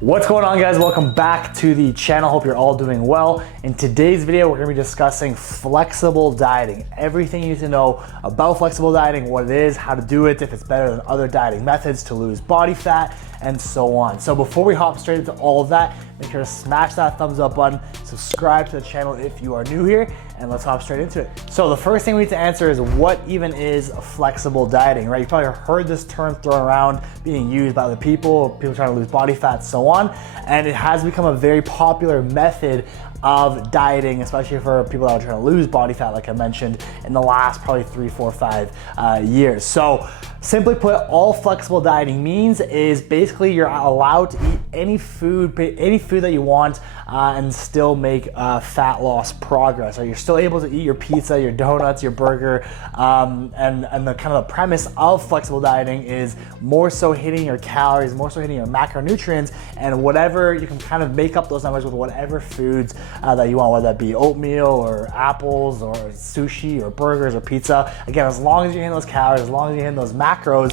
What's going on, guys? Welcome back to the channel. Hope you're all doing well. In today's video, we're gonna be discussing flexible dieting. Everything you need to know about flexible dieting, what it is, how to do it, if it's better than other dieting methods to lose body fat, and so on. So before we hop straight into all of that, make sure to smash that thumbs up button, subscribe to the channel if you are new here, and let's hop straight into it. So the first thing we need to answer is, what even is flexible dieting, right? You've probably heard this term thrown around, being used by other people trying to lose body fat, so on, and it has become a very popular method of dieting, especially for people that are trying to lose body fat, like I mentioned, in the last probably 3, 4, 5 years. So simply put, all flexible dieting means is basically you're allowed to eat any food that you want and still make fat loss progress. So you're still able to eat your pizza, your donuts, your burger, and the kind of the premise of flexible dieting is more so hitting your calories, more so hitting your macronutrients, and whatever you can kind of make up those numbers with whatever foods that you want, whether that be oatmeal or apples or sushi or burgers or pizza. Again, as long as you're hitting those calories, as long as you're hitting those macros,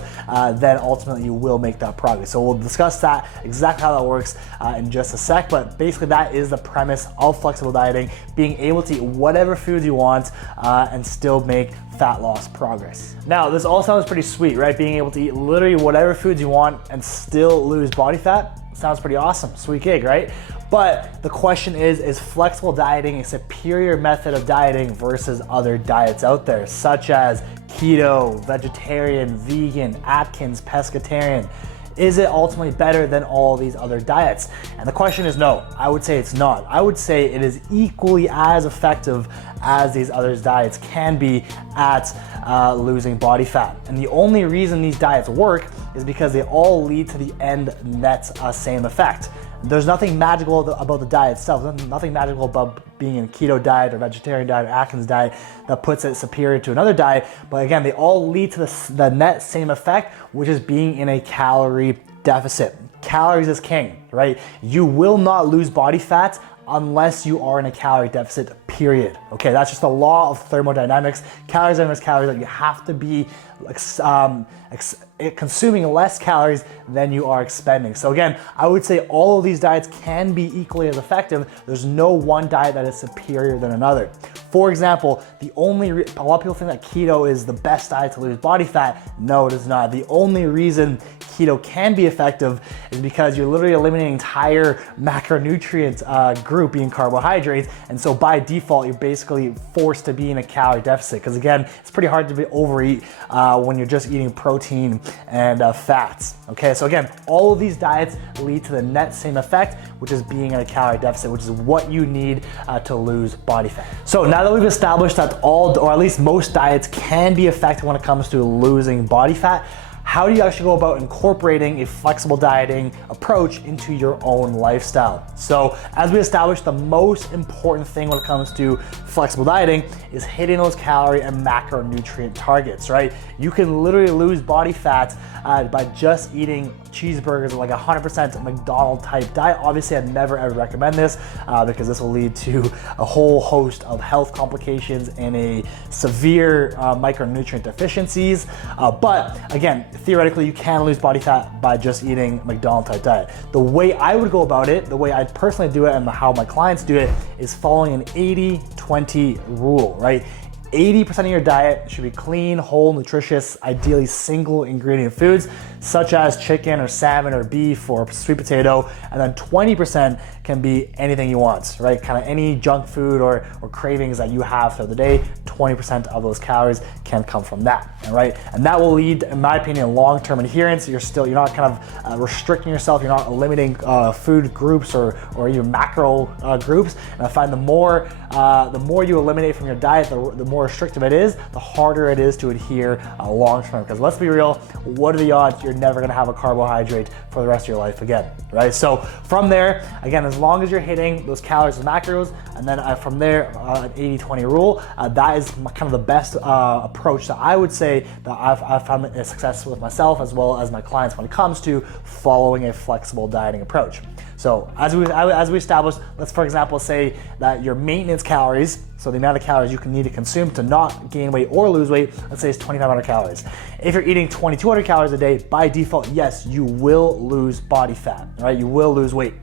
then ultimately you will make that progress. So we'll discuss that, exactly how that works in just a sec, but basically that is the premise of flexible dieting, being able to eat whatever foods you want and still make fat loss progress. Now, this all sounds pretty sweet, right? Being able to eat literally whatever foods you want and still lose body fat sounds pretty awesome, sweet gig, right? But the question is flexible dieting a superior method of dieting versus other diets out there, such as keto, vegetarian, vegan, Atkins, pescetarian? Is it ultimately better than all these other diets? And the question is no. I would say it's not. I would say it is equally as effective as these other diets can be at losing body fat. And the only reason these diets work is because they all lead to the end net same effect. There's nothing magical about the diet itself. There's nothing magical about being in a keto diet or vegetarian diet or Atkins diet that puts it superior to another diet. But again, they all lead to the net same effect, which is being in a calorie deficit. Calories is king, right? You will not lose body fat unless you are in a calorie deficit, period. Okay, that's just the law of thermodynamics. Calories are calories, that you have to be consuming less calories than you are expending. So again, I would say all of these diets can be equally as effective. There's no one diet that is superior than another. For example, a lot of people think that keto is the best diet to lose body fat. No, it is not. The only reason keto can be effective is because you're literally eliminating an entire macronutrient group, being carbohydrates, and so by default you're basically forced to be in a calorie deficit, because again, it's pretty hard to overeat when you're just eating protein and fats. Okay, so again, all of these diets lead to the net same effect, which is being in a calorie deficit, which is what you need to lose body fat. So now that we've established that all, or at least most diets can be effective when it comes to losing body fat, how do you actually go about incorporating a flexible dieting approach into your own lifestyle? So as we established, the most important thing when it comes to flexible dieting is hitting those calorie and macronutrient targets, right? You can literally lose body fat by just eating cheeseburgers, like 100% McDonald's type diet. Obviously, I'd never ever recommend this because this will lead to a whole host of health complications and a severe micronutrient deficiencies. But again, theoretically, you can lose body fat by just eating McDonald's type diet. The way I would go about it, the way I personally do it and how my clients do it, is following an 80-20 rule, right? 80% of your diet should be clean, whole, nutritious, ideally single ingredient foods, such as chicken or salmon or beef or sweet potato, and then 20% can be anything you want, right? Kind of any junk food or cravings that you have throughout the day. 20% of those calories can come from that, right? And that will lead, in my opinion, long-term adherence. You're not kind of restricting yourself. You're not limiting food groups or your macro groups. And I find the more you eliminate from your diet, the more restrictive it is, the harder it is to adhere long-term. Because let's be real, what are the odds you're never gonna have a carbohydrate for the rest of your life again, right? So from there, again, as long as you're hitting those calories and macros, and then from there, an 80-20 rule, that is kind of the best approach that I would say that I've found a success with myself as well as my clients when it comes to following a flexible dieting approach. So as we established, let's for example say that your maintenance calories, So the amount of calories you can need to consume to not gain weight or lose weight, let's say, is 2,500 calories. If you're eating 2,200 calories a day, by default, yes, you will lose body fat, right? You will lose weight.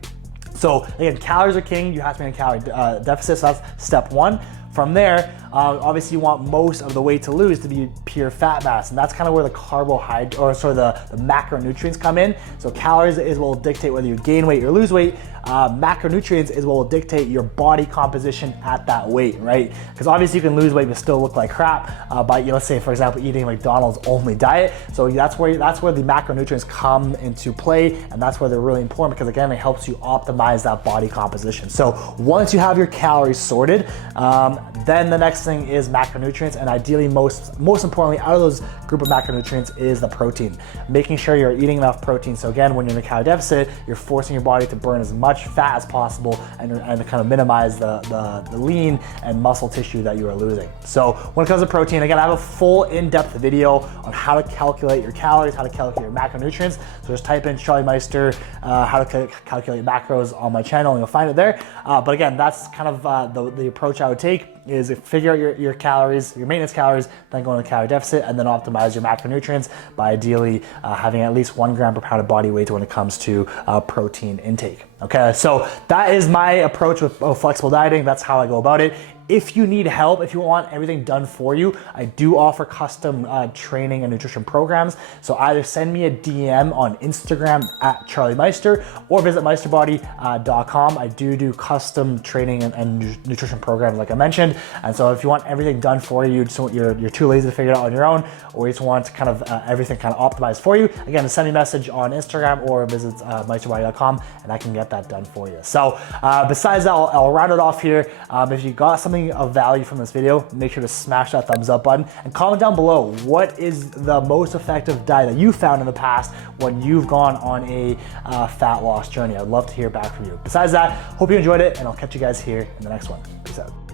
So again, calories are king. You have to be in a calorie deficit. So that's step one. From there, obviously you want most of the weight to lose to be pure fat mass, and that's kind of where the the macronutrients come in. So calories is what will dictate whether you gain weight or lose weight. Macronutrients is what will dictate your body composition at that weight, right? Because obviously you can lose weight but still look like crap by, let's say, for example, eating McDonald's only diet. So that's where the macronutrients come into play, and that's where they're really important, because again, it helps you optimize that body composition. So once you have your calories sorted, then the next thing is macronutrients, and ideally, most importantly, out of those group of macronutrients is the protein. Making sure you're eating enough protein. So again, when you're in a calorie deficit, you're forcing your body to burn as much fat as possible and to kind of minimize the lean and muscle tissue that you are losing. So when it comes to protein, again, I have a full in-depth video on how to calculate your calories, how to calculate your macronutrients. So just type in Charlie Meister, how to calculate macros on my channel, and you'll find it there. But again, that's kind of the approach I would take, is figure out your calories, your maintenance calories, then go into calorie deficit, and then optimize your macronutrients by ideally having at least 1 gram per pound of body weight when it comes to protein intake. Okay, so that is my approach with flexible dieting. That's how I go about it. If you need help, if you want everything done for you, I do offer custom training and nutrition programs. So either send me a DM on Instagram at Charlie Meister, or visit meisterbody.com. I do custom training and nutrition programs, like I mentioned. And so if you want everything done for you, you're too lazy to figure it out on your own, or you just want kind of everything kind of optimized for you, again, send me a message on Instagram or visit meisterbody.com, and I can get that done for you. So besides that, I'll round it off here. If you got something of value from this video, make sure to smash that thumbs up button and comment down below what is the most effective diet that you found in the past when you've gone on a fat loss journey. I'd love to hear back from you. Besides that, hope you enjoyed it, and I'll catch you guys here in the next one. Peace out.